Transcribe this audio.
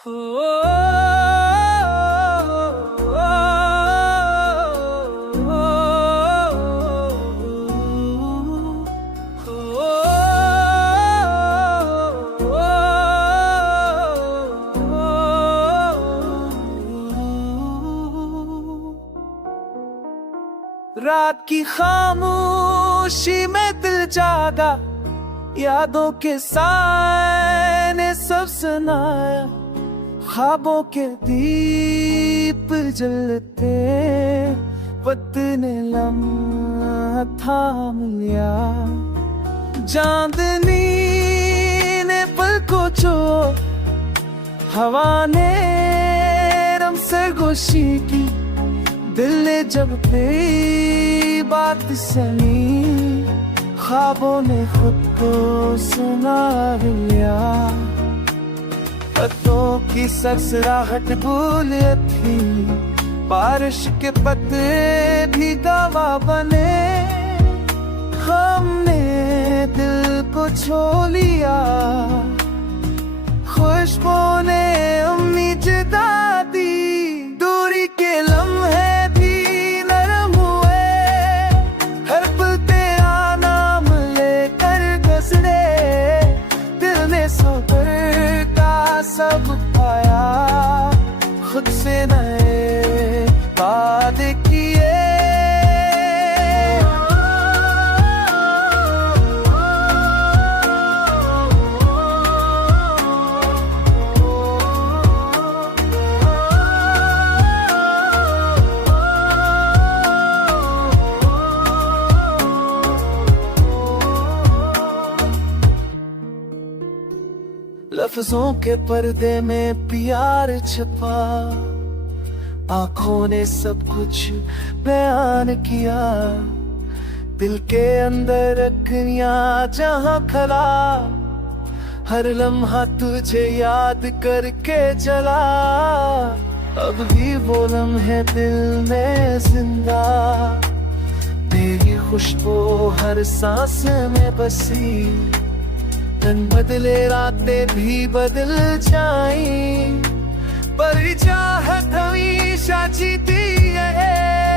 हो रात की खामोशी में दिल जागा, यादों के साए ने सब सुनाया। ख्वाबों के दीप जलते वक्त ने लम्हा थाम लिया। चांदनी ने पल को छो, हवा ने रम सरगोशी की। दिल ने जब तेरी बात सुनी, ख्वाबों ने खुद को सुना लिया। पत्तों की सरसराहट भूल थी, बारिश के पत्ते भी गवाह बने। हमने दिल को छू लिया, खुशबू ने उम्मीद जगा दी। दूरी के लम्हे भी नरम हुए, हर पल तेरा नाम लेकर गुजरे। दिल ने सबर का सब पाया, खुद से नए वादे किए। लफ्जों के पर्दे में प्यार छपा, आंखों ने सब कुछ बयान किया। दिल के अंदर रखनियां जहां खला, हर लम्हा तुझे याद करके चला। अब भी वो लम्हे दिल में जिंदा, तेरी खुशबू हर सांस में बसी। दिन बदले रातें भी बदल जाएं, पर चाहत हमेशा जीती है।